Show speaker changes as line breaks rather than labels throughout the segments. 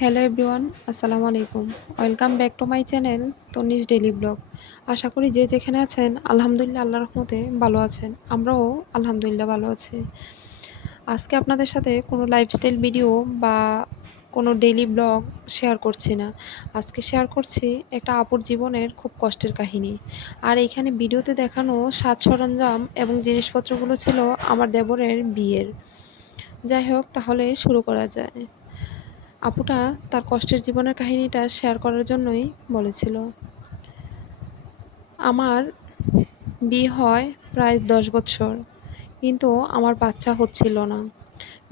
Hello everyone আসসালামু আলাইকুম। Welcome back to my channel Tanish daily blog আশা করি যে যেখানে আছেন, আলহামদুলিল্লাহ আল্লাহ রহমতে ভালো আছেন। আমরাও আলহামদুলিল্লাহ ভালো আছি। আজকে আপনাদের সাথে কোনো লাইফস্টাইল ভিডিও বা কোনো ডেইলি ব্লগ শেয়ার করছি না। আজকে শেয়ার করছি একটা আপুর জীবনের খুব কষ্টের কাহিনী। আর এইখানে ভিডিওতে দেখানো সাজ সরঞ্জাম এবং জিনিসপত্রগুলো ছিল আমার দেবরের বিয়ের। যাই হোক, তাহলে শুরু করা যায়। আপুটা তার কষ্টের জীবনের কাহিনীটা শেয়ার করার জন্যই বলেছিল। আমার বিয়ে হয় প্রায় দশ বছর, কিন্তু আমার বাচ্চা হচ্ছিল না।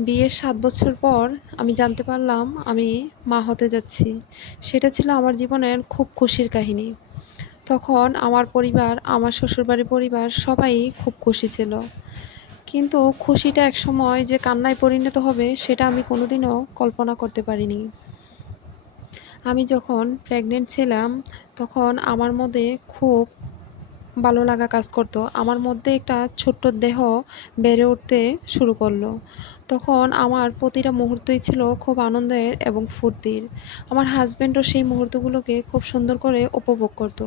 বিয়ের সাত বছর পর আমি জানতে পারলাম আমি মা হতে যাচ্ছি। সেটা ছিল আমার জীবনের খুব খুশির কাহিনী। তখন আমার পরিবার, আমার শ্বশুরবাড়ির পরিবার সবাই খুব খুশি ছিল। কিন্তু খুশিটা এক সময় যে কান্নায় পরিণত হবে, সেটা আমি কোনোদিনও কল্পনা করতে পারিনি। আমি যখন প্রেগনেন্ট ছিলাম, তখন আমার মধ্যে খুব ভালো লাগা কাজ করতো। আমার মধ্যে একটা ছোট্ট দেহ বেড়ে উঠতে শুরু করল। তখন আমার প্রতিটা মুহূর্তই ছিল খুব আনন্দের এবং ফুর্তির। আমার হাজব্যান্ডও সেই মুহূর্তগুলোকে খুব সুন্দর করে উপভোগ করত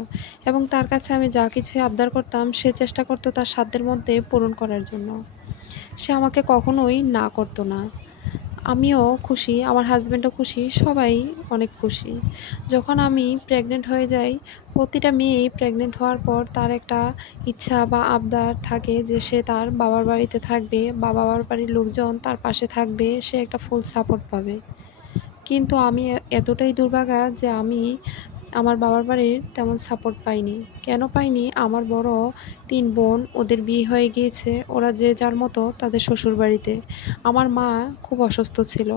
এবং তার কাছে আমি যা কিছুই আবদার করতাম, সে চেষ্টা করতো তার সাধ্যের মধ্যে পূরণ করার জন্য। সে আমাকে কখনোই না করতো না। আমিও খুশি, আমার হাজব্যান্ডও খুশি, সবাই অনেক খুশি। যখন আমি প্রেগনেন্ট হয়ে যাই, প্রতিটা মেয়েই প্রেগনেন্ট হওয়ার পর তার একটা ইচ্ছা বা আবদার থাকে যে সে তার বাবার বাড়িতে থাকবে বা বাবার বাড়ির লোকজন তার পাশে থাকবে, সে একটা ফুল সাপোর্ট পাবে। কিন্তু আমি এতটাই দুর্ভাগা যে আমি আমার বাবার বাড়ির তেমন সাপোর্ট পাইনি। কেন পাইনি? আমার বড় তিন বোন, ওদের বিয়ে হয়ে গিয়েছে। ওরা যে যার মতো তাদের শ্বশুর বাড়িতে। আমার মা খুব অসুস্থ ছিল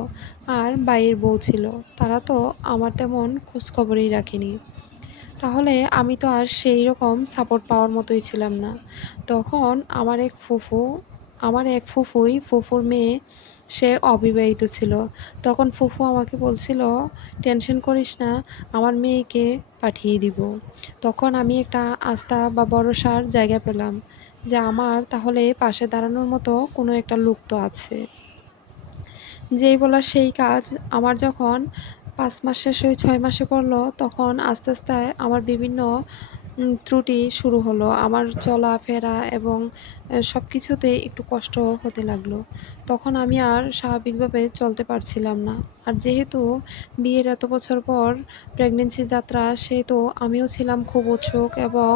আর বাইয়ের বউ ছিল। তারা তো আমার তেমন খোঁজখবরই রাখেনি। তাহলে আমি তো আর সেই রকম সাপোর্ট পাওয়ার মতোই ছিলাম না। তখন আমার এক ফুফু, আমার এক ফুফুই ফুফুর মেয়ে সে অবিবাহিত ছিল। তখন ফুফু আমাকে বলছিল, টেনশন করিস না, আমার মেয়েকে পাঠিয়ে দিব। তখন আমি একটা আস্থা বা ভরসার জায়গা পেলাম যে আমার তাহলে পাশে দাঁড়ানোর মতো কোনো একটা লোক তো আছে। যেই বলা সেই কাজ আমার যখন পাঁচ মাস শেষ হয়ে ছয় মাসে পড়ল, তখন আস্তে আস্তে আমার বিভিন্ন ত্রুটি শুরু হলো। আমার চলাফেরা এবং সব কিছুতে একটু কষ্ট হতে লাগল। তখন আমি আর স্বাভাবিকভাবে চলতে পারছিলাম না। আর যেহেতু বিয়ের এত বছর পর প্রেগনেন্সি যাত্রা, সেহেতু আমিও ছিলাম খুব উৎসুক এবং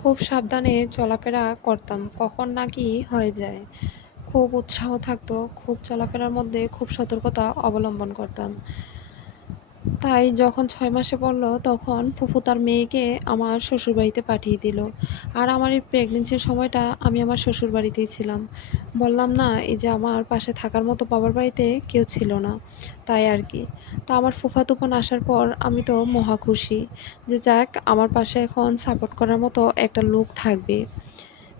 খুব সাবধানে চলাফেরা করতাম। কখন নাকি হয়ে যায়। খুব উৎসাহ থাকতো, খুব চলাফেরার মধ্যে খুব সতর্কতা অবলম্বন করতাম। তাই যখন ছয় মাসে পড়ল, তখন ফুফু তার মেয়েকে আমার শ্বশুরবাড়িতে পাঠিয়ে দিল। আর আমার এই প্রেগনেন্সির সময়টা আমি আমার শ্বশুরবাড়িতেই ছিলাম। বললাম, না, এই যে আমার পাশে থাকার মতো বাবার বাড়িতে কেউ ছিল না। তাই আর কি। তা আমার ফুফা তুফান আসার পর আমি তো মহা খুশি। যে যাক, আমার পাশে এখন সাপোর্ট করার মতো একটা লোক থাকবে।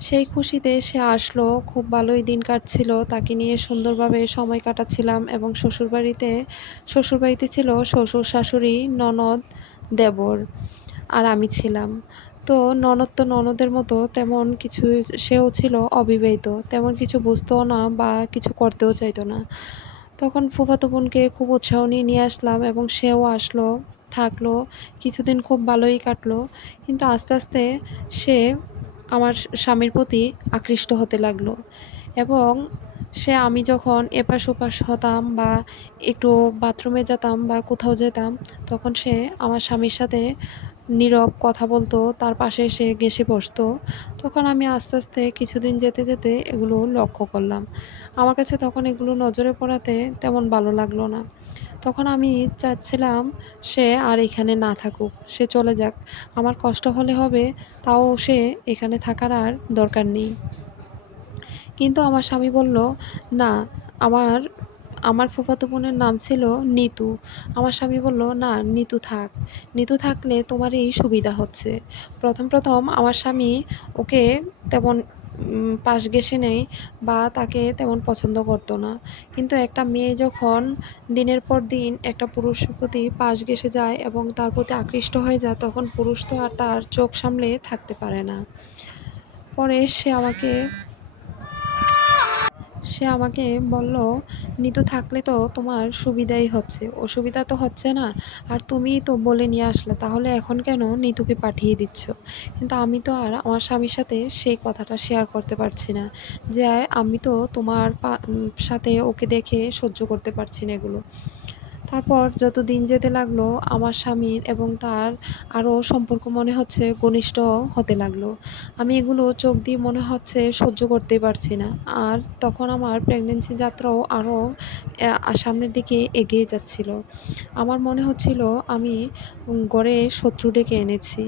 সেই খুশিতে সে আসলো। খুব ভালোই দিন কাটছিল। তাকে নিয়ে সুন্দরভাবে সময় কাটাচ্ছিলাম এবং শ্বশুরবাড়িতে শ্বশুরবাড়িতে ছিল শ্বশুর, শাশুড়ি, ননদ, দেবর আর আমি ছিলাম। তো ননদ তো ননদের মতো তেমন কিছু সেও ছিল অবিবাহিত। তেমন কিছু বুঝতেও না বা কিছু করতেও চাইতো না। তখন ফুফাতো বোনকে খুব উৎসাহ নিয়ে নিয়ে আসলাম এবং সেও আসলো, থাকল। কিছুদিন খুব ভালোই কাটলো। কিন্তু আস্তে আস্তে সে আমার স্বামীর প্রতি আকৃষ্ট হতে লাগল এবং সে আমি যখন এপাশ ওপাশ হতাম বা একটু বাথরুমে যেতাম বা কোথাও যেতাম, তখন সে আমার স্বামীর সাথে নীরব কথা বলতো, তার পাশে এসে গেসে বসতো। তখন আমি আস্তে আস্তে কিছুদিন যেতে যেতে এগুলো লক্ষ্য করলাম। আমার কাছে তখন এগুলো নজরে পড়াতে তেমন ভালো লাগল না। তখন আমি চাচ্ছিলাম সে আর এখানে না থাকুক, সে চলে যাক। আমার কষ্ট হলে হবে, তাও সে এখানে থাকার আর দরকার নেই। কিন্তু আমার স্বামী বলল, না, আমার আমার ফুফাতো বোনের নাম ছিল নিতু। আমার স্বামী বলল, না, নিতু থাক। নিতু থাকলে তোমারই সুবিধা হচ্ছে। প্রথম প্রথম আমার স্বামী ওকে তেমন পাশ ঘেঁষে নেই বা তাকে তেমন পছন্দ করতো না। কিন্তু একটা মেয়ে যখন দিনের পর দিন একটা পুরুষের প্রতি পাশ ঘেঁষে যায় এবং তার প্রতি আকৃষ্ট হয়ে যায়, তখন পুরুষ তো আর তার চোখ সামলে থাকতে পারে না। পরে সে আমাকে সে আমাকে বলল, "নিতু থাকলে তো তোমার সুবিধাই হচ্ছে। অসুবিধা তো হচ্ছে না। আর তুমি তো বলে নিয়ে আসলে। তাহলে এখন কেন নিতুকে পাঠিয়ে দিচ্ছ?" কিন্তু আমি তো আর আমার স্বামীর সাথে সেই কথাটা শেয়ার করতে পারছি না। যে আমি তো তোমার সাথে ওকে দেখে সহ্য করতে পারছি না এগুলো। তারপর যত দিন যেতে লাগল আমার স্বামীর এবং তার আরও সম্পর্ক মনে হচ্ছে ঘনিষ্ঠ হতে লাগল। আমি এগুলো চোখ দিয়ে মনে হচ্ছে সহ্য করতেই পারছি না। আর তখন আমার প্রেগনেন্সি যাত্রাও আরও সামনের দিকে এগিয়ে যাচ্ছিল। আমার মনে হচ্ছিল আমি গড়ে শত্রু ডেকে এনেছি।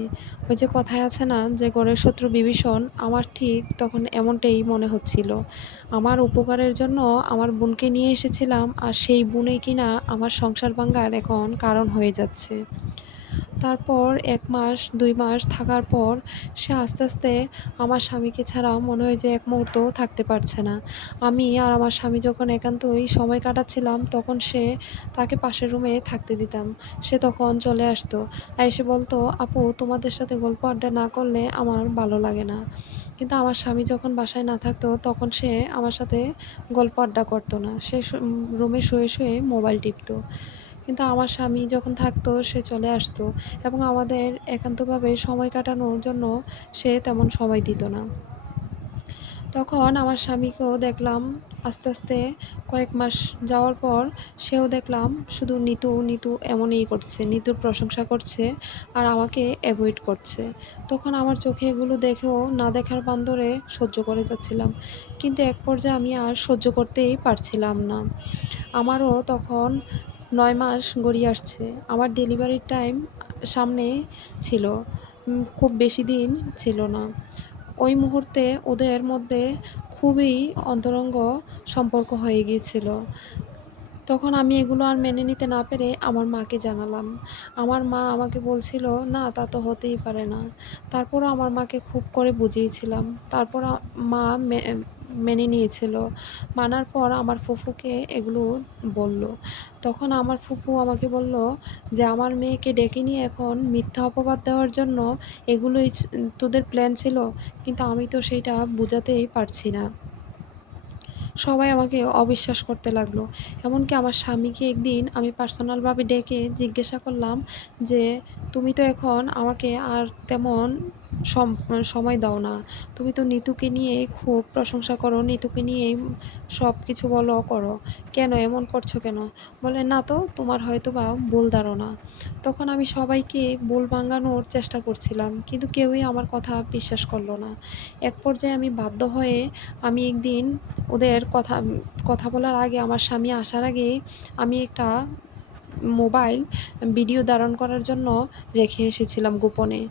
ওই যে কথায় আছে না যে ঘরের শত্রু বিভীষণ, আমার ঠিক তখন এমনটাই মনে হচ্ছিল। আমার উপকারের জন্য আমার বোনকে নিয়ে এসেছিলাম আর সেই বোনই কিনা আমার সংসার ভাঙার এখন কারণ হয়ে যাচ্ছে। তারপর এক মাস দুই মাস থাকার পর সে আস্তে, আস্তে আমার স্বামীকে ছাড়া মনে হয় যে এক মুহূর্তও থাকতে পারছে না। আমি আর আমার স্বামী যখন একান্তই সময় কাটাচ্ছিলাম তখন সে তাকে পাশের রুমে থাকতে দিতাম। সে তখন চলে আসতো। আর এসে বলতো "আপু তোমাদের সাথে গল্প আড্ডা না করলে আমার ভালো লাগে না।" কিন্তু আমার স্বামী যখন বাসায় না থাকতো তখন সে আমার সাথে গল্প আড্ডা করতো না। সে রুমে শুয়ে, শুয়ে মোবাইল টিপত। কিন্তু আমার স্বামী যখন থাকতো সে চলে আসতো এবং আমাদের একান্তভাবে সময় কাটানোর জন্য সে তেমন সময় দিত না। তখন আমার স্বামীকেও দেখলাম আস্তে, আস্তে কয়েক মাস যাওয়ার পর সেও দেখলাম শুধু নিতু, নিতু এমনই করছে। নিতুর প্রশংসা করছে আর আমাকে অ্যাভয়েড করছে। তখন আমার চোখে এগুলো দেখেও না দেখার বান্দরে সহ্য করে যাচ্ছিলাম। কিন্তু এক পর্যায়ে আমি আর সহ্য করতেই পারছিলাম না। আমারও তখন ৯ মাস গড়িয়ে আসছে। আমার ডেলিভারির টাইম সামনে ছিল। খুব বেশি দিন ছিল না। ওই মুহূর্তে ওদের মধ্যে খুবই অন্তরঙ্গ সম্পর্ক হয়ে গিয়েছিল। তখন আমি এগুলো আর মেনে নিতে না পেরে আমার মাকে জানালাম। আমার মা আমাকে বলছিল, "না তা তো হতেই পারে না।" তারপরও আমার মাকে খুব করে বুঝিয়েছিলাম। তারপর মে মেনে নিয়েছিল। মানার পর আমার ফুফুকে এগুলো বলল। তখন আমার ফুফু আমাকে বলল যে, "আমার মেয়েকে ডেকে নিয়ে এখন মিথ্যা অপবাদ দেওয়ার জন্য এগুলোই তোদের প্ল্যান ছিল?" কিন্তু আমি তো সেইটা বোঝাতেই পারছি না। সবাই আমাকে অবিশ্বাস করতে লাগল। এমনকি আমার স্বামীকে একদিন আমি পার্সোনালভাবে ডেকে জিজ্ঞাসা করলাম যে, "তুমি তো এখন আমাকে আর তেমন সময় দাও না। তুমি তো নিতুকে নিয়েই খুব প্রশংসা করো, নিতুকে নিয়েই সবকিছু বলো, করো। কেন এমন করছ কেন?" বলে, "না তো তোমার হয়তোবা ভুল ধারণা।" তখন আমি সবাইকে ভুল ভাঙানোর চেষ্টা করছিলাম। কিন্তু কেউই আমার কথা বিশ্বাস করল না। এক পর্যায়ে আমি বাধ্য হয়ে আমি একদিন ওদের কথা কথা বলার আগে আমার স্বামী আসার আগে আমি একটা মোবাইল ভিডিও ধারণ করার জন্য রেখে এসেছিলাম গোপনে।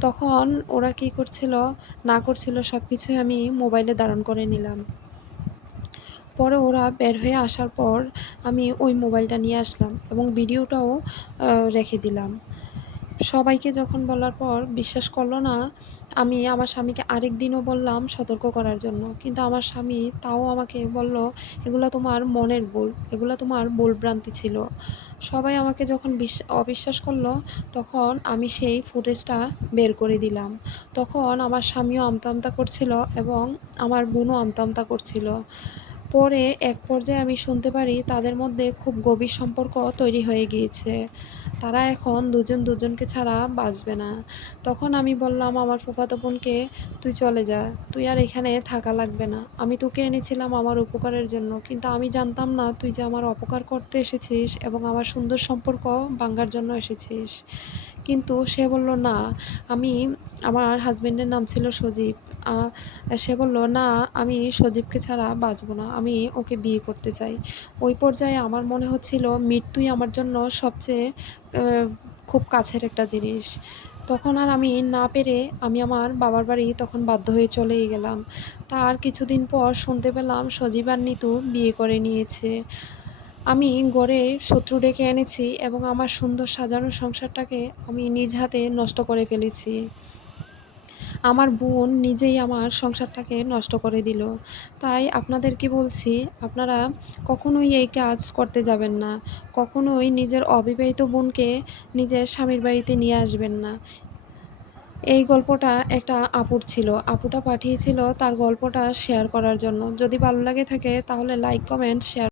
তখন ওরা কি করছিল, না করছিল সব কিছুই আমি মোবাইলে ধারণ করে নিলাম। পরে ওরা বের হয়ে আসার পর আমি ওই মোবাইলটা নিয়ে আসলাম এবং ভিডিওটাও রেখে দিলাম। সবাইকে যখন বলার পর বিশ্বাস করল না, আমি আমার স্বামীকে আরেকদিনও বললাম সতর্ক করার জন্য। কিন্তু আমার স্বামী তাও আমাকে বলল, এগুলো তোমার মনের ভুল। এগুলো তোমার ভুলভ্রান্তি ছিল।" সবাই আমাকে যখন বিশ অবিশ্বাস করল তখন আমি সেই ফুটেজটা বের করে দিলাম। তখন আমার স্বামীও আমতা, আমতা করছিল এবং আমার বোনও আমতা, আমতা করছিল। পরে এক পর্যায়ে আমি শুনতে পারি তাদের মধ্যে খুব গভীর সম্পর্ক তৈরি হয়ে গিয়েছে। তারা এখন দুজন দুজনকে ছাড়া বাঁচবে না। তখন আমি বললাম আমার ফুফাতো বোনকে, "তুই চলে যা। তুই আর এখানে থাকা লাগবে না। আমি তোকে এনেছিলাম আমার উপকারের জন্য। কিন্তু আমি জানতাম না তুই যে আমার অপকার করতে এসেছিস এবং আমার সুন্দর সম্পর্ক ভাঙার জন্য এসেছিস।" কিন্তু সে বলল, "না, আমি আমার হাজব্যান্ডের নাম ছিল সজীব। সে বলল, "না, আমি সজীবকে ছাড়া বাঁচব না। আমি ওকে বিয়ে করতে চাই।" ওই পর্যায়ে আমার মনে হচ্ছিল মৃত্যুই আমার জন্য সবচেয়ে খুব কাছের একটা জিনিস। তখন আর আমি না পেরে আমি আমার বাবার বাড়ি তখন বাধ্য হয়ে চলেই গেলাম। তার কিছুদিন পর শুনতে পেলাম সজীব আর নিতু বিয়ে করে নিয়েছে। আমি গড়ে শত্রু ডেকে এনেছি এবং আমার সুন্দর সাজানো সংসারটাকে আমি নিজ হাতে নষ্ট করে ফেলেছি। আমার বোন নিজেই আমার সংসারটাকে নষ্ট করে দিল। তাই আপনাদেরকে বলছি, আপনারা কখনোই এই কাজ করতে যাবেন না। কখনোই নিজের অবিবাহিত বোনকে নিজের স্বামীর বাড়িতে নিয়ে আসবেন না। এই গল্পটা একটা আপুর ছিল আপুটা পাঠিয়েছিল তার গল্পটা শেয়ার করার জন্য যদি ভালো লাগে থাকে তাহলে লাইক কমেন্ট শেয়ার